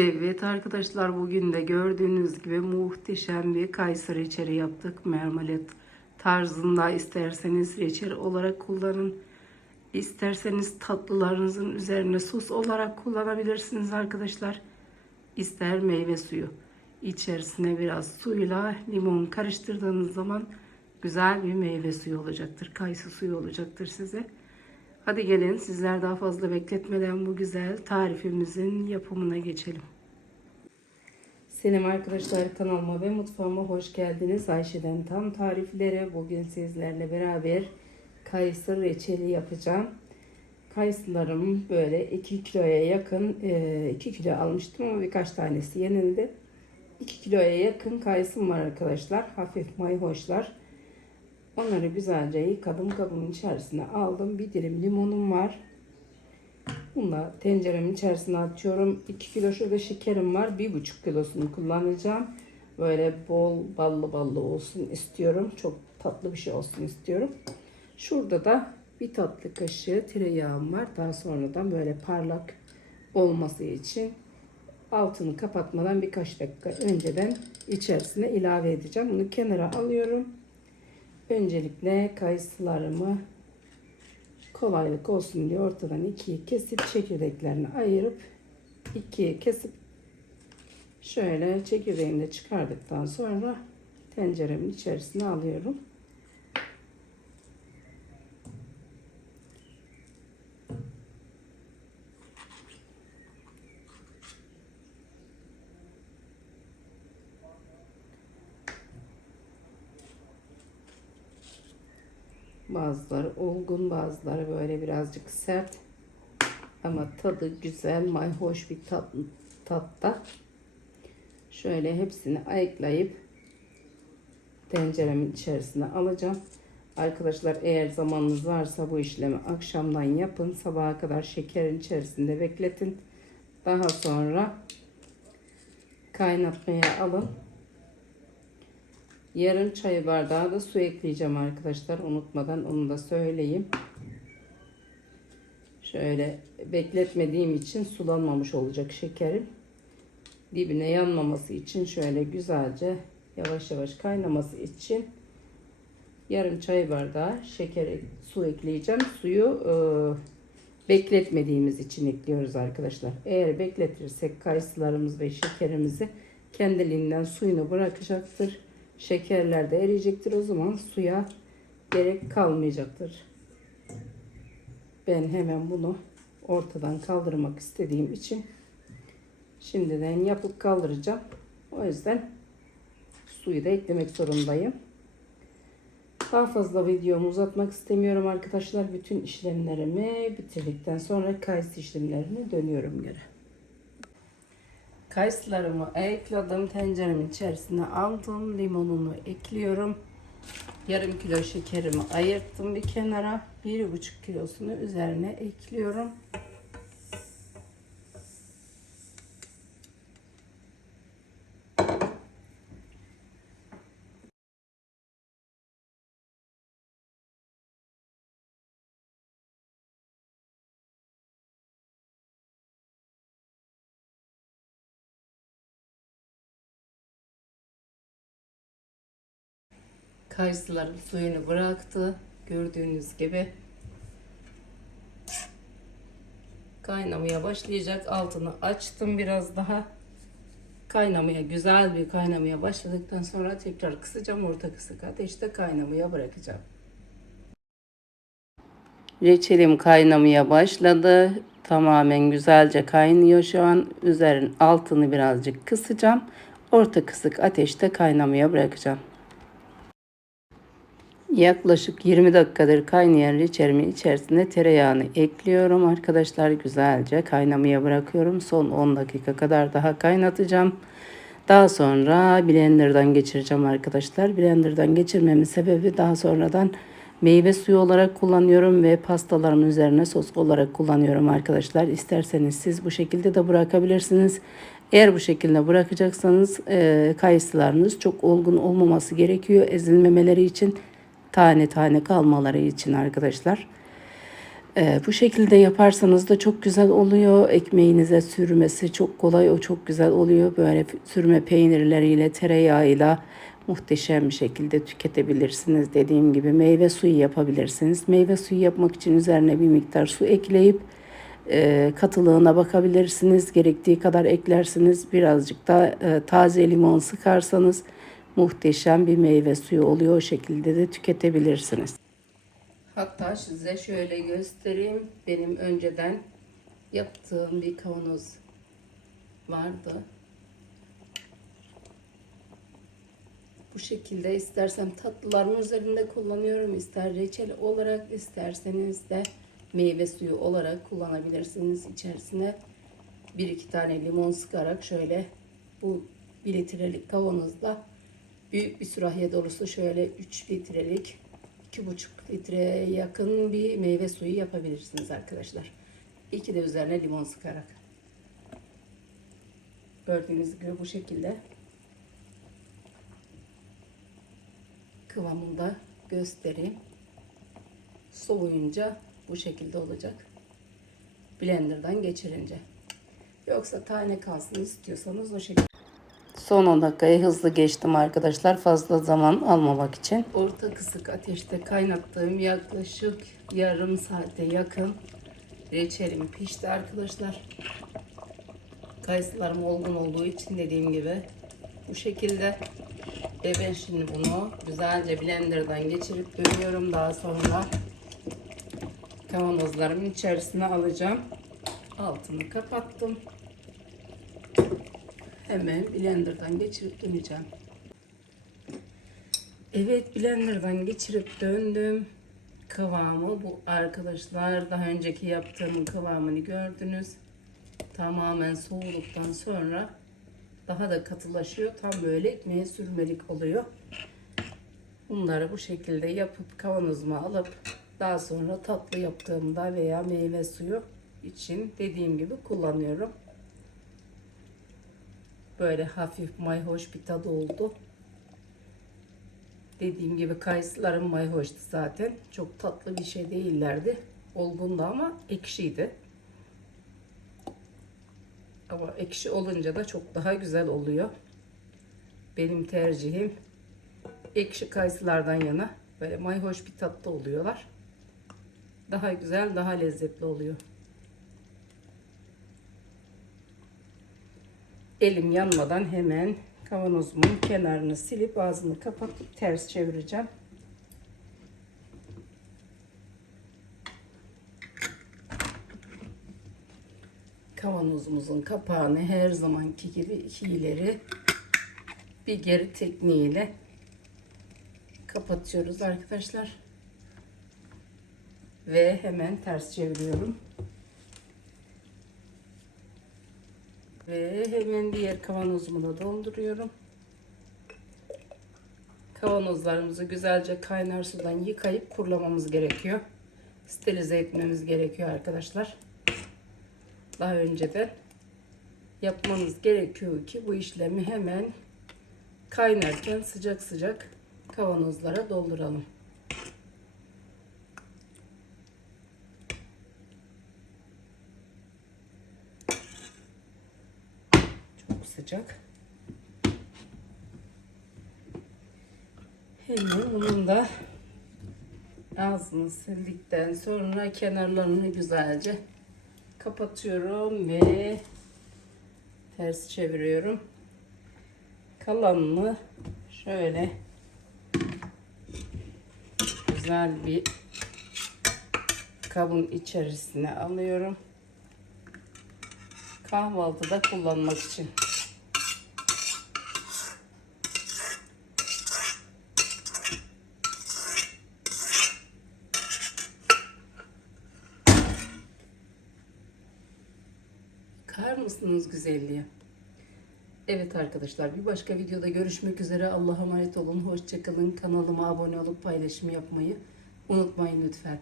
Evet arkadaşlar bugün de gördüğünüz gibi muhteşem bir kayısı reçeli yaptık. Mermelet tarzında isterseniz reçel olarak kullanın. İsterseniz tatlılarınızın üzerine sos olarak kullanabilirsiniz arkadaşlar. İster meyve suyu. İçerisine biraz suyla limon karıştırdığınız zaman güzel bir meyve suyu olacaktır. Kayısı suyu olacaktır size. Hadi gelin sizler daha fazla bekletmeden bu güzel tarifimizin yapımına geçelim. Selam arkadaşlar kanalıma ve mutfağıma hoş geldiniz. Ayşe'den tam tariflere bugün sizlerle beraber kayısı reçeli yapacağım. Kayısılarım böyle 2 kiloya yakın 2 kilo almıştım ama birkaç tanesi yenildi. 2 kiloya yakın kayısım var arkadaşlar. Hafif mayhoşlar. Onları güzelce yıkadım. Kabımın içerisine aldım. Bir dilim limonum var. Bunu da tenceremin içerisine atıyorum. 2 kilo şurada şekerim var. 1,5 kilosunu kullanacağım. Böyle bol ballı ballı olsun istiyorum. Çok tatlı bir şey olsun istiyorum. Şurada da bir tatlı kaşığı tereyağım var. Daha sonradan böyle parlak olması için altını kapatmadan birkaç dakika önceden içerisine ilave edeceğim. Bunu kenara alıyorum. Öncelikle kayısılarımı kolaylık olsun diye ortadan ikiye kesip çekirdeklerini ayırıp ikiye kesip şöyle çekirdeğini de çıkardıktan sonra tenceremin içerisine alıyorum. Bazıları olgun, bazıları böyle birazcık sert. Ama tadı güzel, mayhoş bir tat, tatta. Şöyle hepsini ayıklayıp tenceremin içerisine alacağım. Arkadaşlar eğer zamanınız varsa bu işlemi akşamdan yapın. Sabaha kadar şekerin içerisinde bekletin. Daha sonra kaynatmaya alın. Yarım çay bardağı da su ekleyeceğim arkadaşlar. Unutmadan onu da söyleyeyim. Şöyle bekletmediğim için sulanmamış olacak şekerim. Dibine yanmaması için şöyle güzelce yavaş yavaş kaynaması için yarım çay bardağı şeker su ekleyeceğim. Suyu e, bekletmediğimiz için ekliyoruz arkadaşlar. Eğer bekletirsek kayısılarımız ve şekerimizi kendiliğinden suyunu bırakacaktır. Şekerler de eriyecektir. O zaman suya gerek kalmayacaktır. Ben hemen bunu ortadan kaldırmak istediğim için şimdiden yapıp kaldıracağım. O yüzden suyu da eklemek zorundayım. Daha fazla videomu uzatmak istemiyorum arkadaşlar. Bütün işlemlerimi bitirdikten sonra kayısı işlemlerine dönüyorum geri. Kayısılarımı ayıkladım. Tenceremin içerisine aldım. Limonunu ekliyorum. Yarım kilo şekerimi ayırttım bir kenara. Bir buçuk kilosunu üzerine ekliyorum. Kayısıların suyunu bıraktı. Gördüğünüz gibi kaynamaya başlayacak. Altını açtım biraz daha. Kaynamaya güzel bir kaynamaya başladıktan sonra tekrar kısacağım. Orta kısık ateşte kaynamaya bırakacağım. Reçelim kaynamaya başladı. Tamamen güzelce kaynıyor şu an. Üzerin altını birazcık kısacağım. Orta kısık ateşte kaynamaya bırakacağım. Yaklaşık 20 dakikadır kaynayan reçelimin içerisine tereyağını ekliyorum. Arkadaşlar güzelce kaynamaya bırakıyorum. Son 10 dakika kadar daha kaynatacağım. Daha sonra blenderdan geçireceğim arkadaşlar. Blenderdan geçirmemin sebebi daha sonradan meyve suyu olarak kullanıyorum ve pastalarımın üzerine sos olarak kullanıyorum arkadaşlar. İsterseniz siz bu şekilde de bırakabilirsiniz. Eğer bu şekilde bırakacaksanız e, kayısılarınız çok olgun olmaması gerekiyor ezilmemeleri için tane tane kalmaları için arkadaşlar. Ee, bu şekilde yaparsanız da çok güzel oluyor. Ekmeğinize sürmesi çok kolay. O çok güzel oluyor. Böyle sürme peynirleriyle, tereyağıyla muhteşem bir şekilde tüketebilirsiniz. Dediğim gibi meyve suyu yapabilirsiniz. Meyve suyu yapmak için üzerine bir miktar su ekleyip e, katılığına bakabilirsiniz. Gerektiği kadar eklersiniz. Birazcık da e, taze limon sıkarsanız muhteşem bir meyve suyu oluyor. O şekilde de tüketebilirsiniz. Hatta size şöyle göstereyim. Benim önceden yaptığım bir kavanoz vardı. Bu şekilde istersen tatlıların üzerinde kullanıyorum. ister reçel olarak isterseniz de meyve suyu olarak kullanabilirsiniz. İçerisine bir iki tane limon sıkarak şöyle bu 1 litrelik kavanozda büyük bir sürahiye dolusu şöyle 3 litrelik 2,5 litreye yakın bir meyve suyu yapabilirsiniz arkadaşlar. İki de üzerine limon sıkarak. Gördüğünüz gibi bu şekilde kıvamında göstereyim. Soğuyunca bu şekilde olacak. Blender'dan geçirince. Yoksa tane kalsın istiyorsanız o şekilde. Son 10 dakikayı hızlı geçtim arkadaşlar. Fazla zaman almamak için. Orta kısık ateşte kaynattığım yaklaşık yarım saate yakın reçelim pişti arkadaşlar. Kayısılarım olgun olduğu için dediğim gibi bu şekilde ve ben şimdi bunu güzelce blenderdan geçirip dönüyorum. Daha sonra kavanozlarımın içerisine alacağım. Altını kapattım. Hemen blenderdan geçirip döneceğim. Evet blenderdan geçirip döndüm. Kıvamı bu arkadaşlar. Daha önceki yaptığımın kıvamını gördünüz. Tamamen soğuduktan sonra daha da katılaşıyor. Tam böyle ekmeğe sürmelik oluyor. Bunları bu şekilde yapıp kavanozuma alıp daha sonra tatlı yaptığımda veya meyve suyu için dediğim gibi kullanıyorum. Böyle hafif mayhoş bir tadı oldu. Dediğim gibi kayısılarım mayhoştu zaten. Çok tatlı bir şey değillerdi. Olgundu ama ekşiydi. Ama ekşi olunca da çok daha güzel oluyor. Benim tercihim ekşi kayısılardan yana. Böyle mayhoş bir tatlı oluyorlar. Daha güzel, daha lezzetli oluyor. Elim yanmadan hemen kavanozumun kenarını silip ağzını kapatıp ters çevireceğim. Kavanozumuzun kapağını her zamanki gibi ileri bir geri tekniğiyle kapatıyoruz arkadaşlar. Ve hemen ters çeviriyorum. Ve hemen diğer kavanozumu da dolduruyorum. Kavanozlarımızı güzelce kaynar sudan yıkayıp kurulamamız gerekiyor. Sterilize etmemiz gerekiyor arkadaşlar. Daha önceden yapmanız gerekiyor ki bu işlemi hemen kaynarken sıcak sıcak kavanozlara dolduralım. Çok sıcak. Hemen bunun da ağzını sildikten sonra kenarlarını güzelce kapatıyorum ve ters çeviriyorum. Kalanını şöyle güzel bir kabın içerisine alıyorum. Kahvaltıda kullanmak için. Mısınız güzelliğe? Evet arkadaşlar bir başka videoda görüşmek üzere. Allah'a emanet olun. Hoşçakalın. Kanalıma abone olup paylaşım yapmayı unutmayın lütfen.